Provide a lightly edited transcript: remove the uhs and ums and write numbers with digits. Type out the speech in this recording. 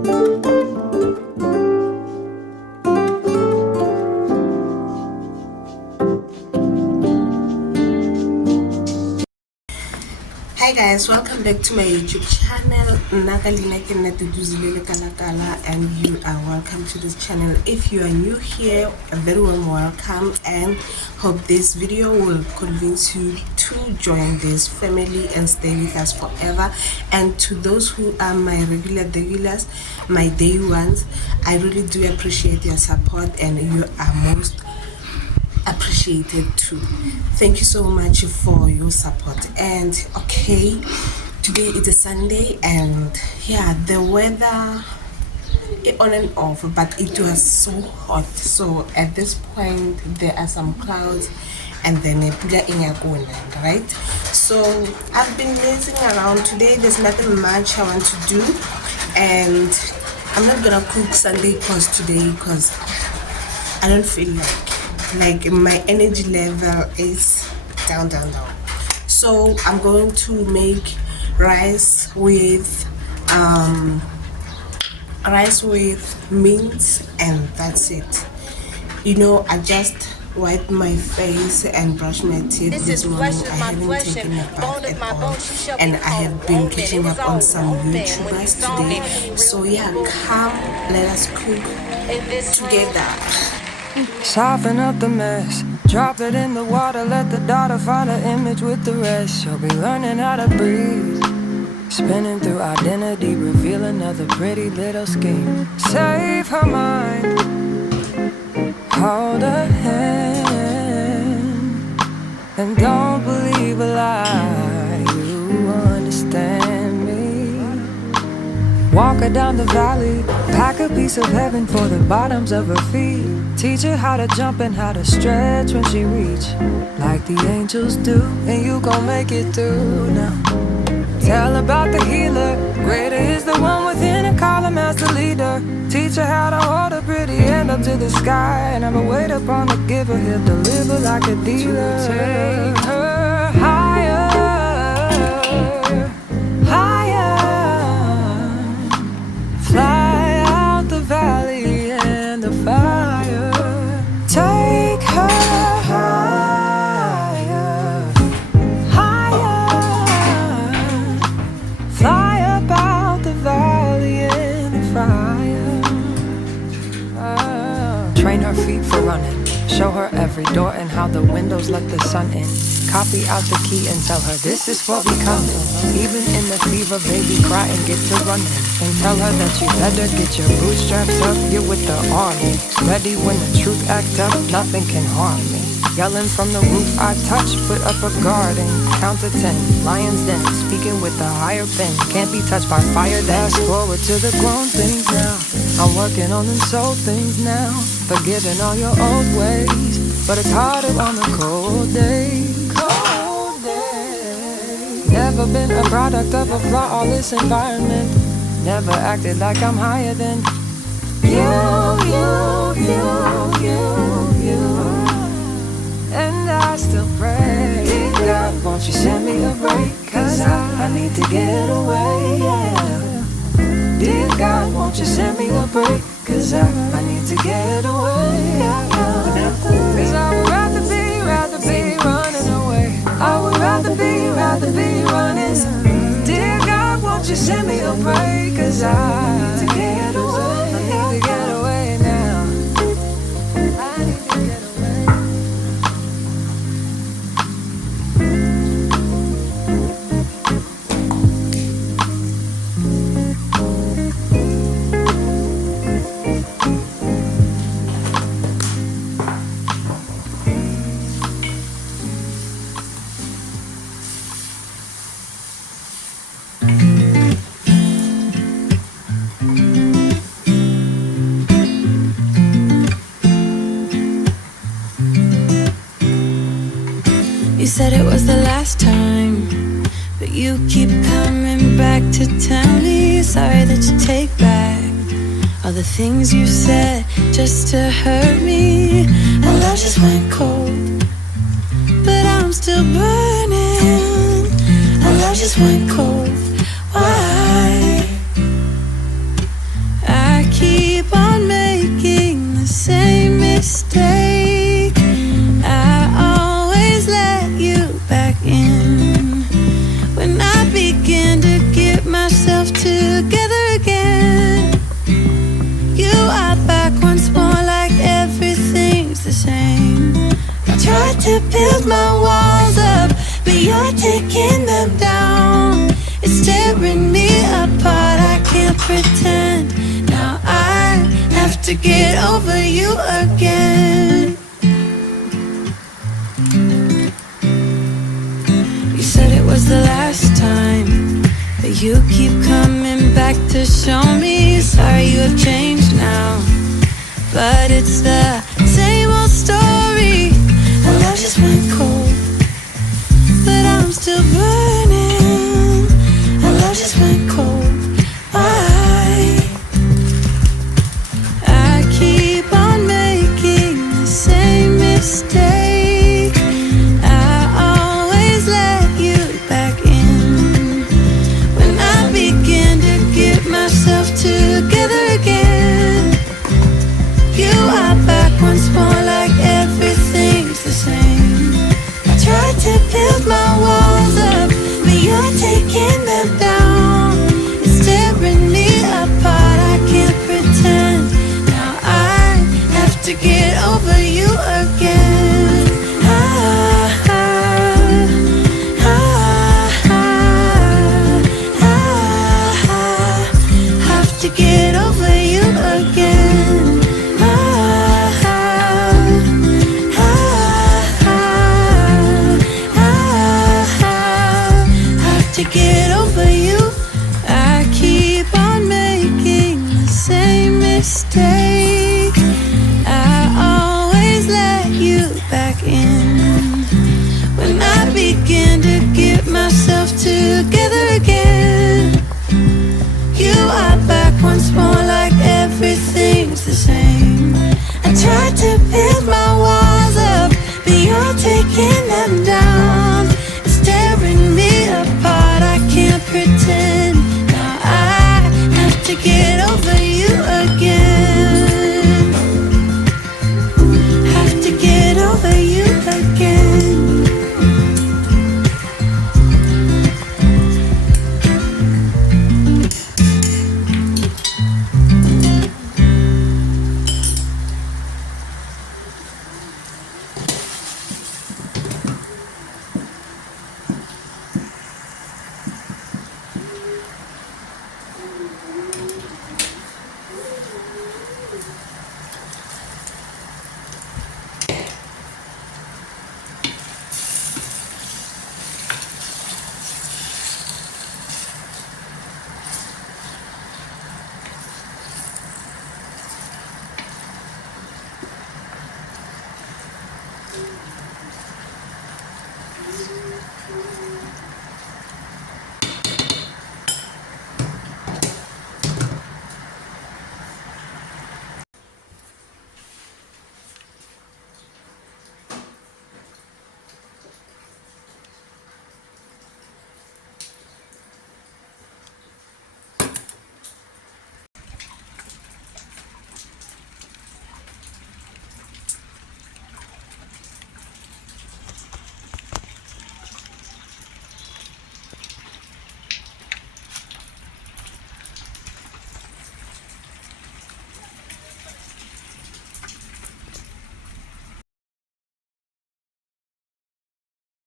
Hi guys, welcome back to my YouTube channel. And you are welcome to this channel. If you are new here, a very warm welcome, and hope this video will convince you to join this family and stay with us forever. And to those who are my regulars, my day ones, I really do appreciate your support, and you are most appreciated too. Thank you so much for your support. And okay, today is a Sunday, and yeah, the weather on and off, but it was so hot. So at this point there are some clouds and then a pula in right? So I've been lazing around today. There's nothing much I want to do, and I'm not gonna cook Sunday today because I don't feel like my energy level is down. So I'm going to make rice with mint, and that's it. You know, I just wiped my face and brushed my teeth this morning. I haven't taken a bath at all, and I have been catching up on some YouTubers today. So yeah, come, let us cook together. Soften up the mess, drop it in the water, let the daughter find an image with the rest. She'll be learning how to breathe, spinning through identity, reveal another pretty little scheme. Save her mind, hold her hand, and don't believe a lie, you understand me. Walk her down the valley, pack a piece of heaven for the bottoms of her feet. Teach her how to jump and how to stretch when she reach, like the angels do, and you gon' make it through now. Tell about the healer, greater is the one within, and call him as the leader. Teach her how to hold a pretty hand up to the sky, and never wait upon the giver, he'll deliver like a dealer. Take her higher, higher, fly out the valley and the fire. Take her higher, higher, fly up out the valley in the fire. Train her feet for running, show her every door and how the windows let the sun in. Copy out the key and tell her this is for becoming. Even in the fever, baby, cry and get to running. And tell her that you better get your bootstraps up. You're with the army, ready when the truth act up. Nothing can harm me. Yelling from the roof I touch, put up a garden. Count to 10, lion's den, speaking with the higher pen. Can't be touched by fire, that's forward to the grown things now. I'm working on them soul things now, forgiving all your old ways, but it's harder on the cold days. Never been a product of a flawless environment. Never acted like I'm higher than you. And I still pray, dear God, won't you send me a break? Cause I need to get away, yeah. Dear God, won't you send me a break? Cause I need to get away, yeah. Cause I would rather be running away. I would rather be running. Dear God, won't you send me a break? Cause I need to get away. I need to get away now. I need to get away. You said it was the last time, but you keep coming back to tell me sorry that you take back all the things you said just to hurt me. Our love just went cold, but I'm still burning. Our love just went cold. Why? pretend. Now I have to get over you again. You said it was the last time, but you keep coming back to show me. Sorry you have changed now, but it's the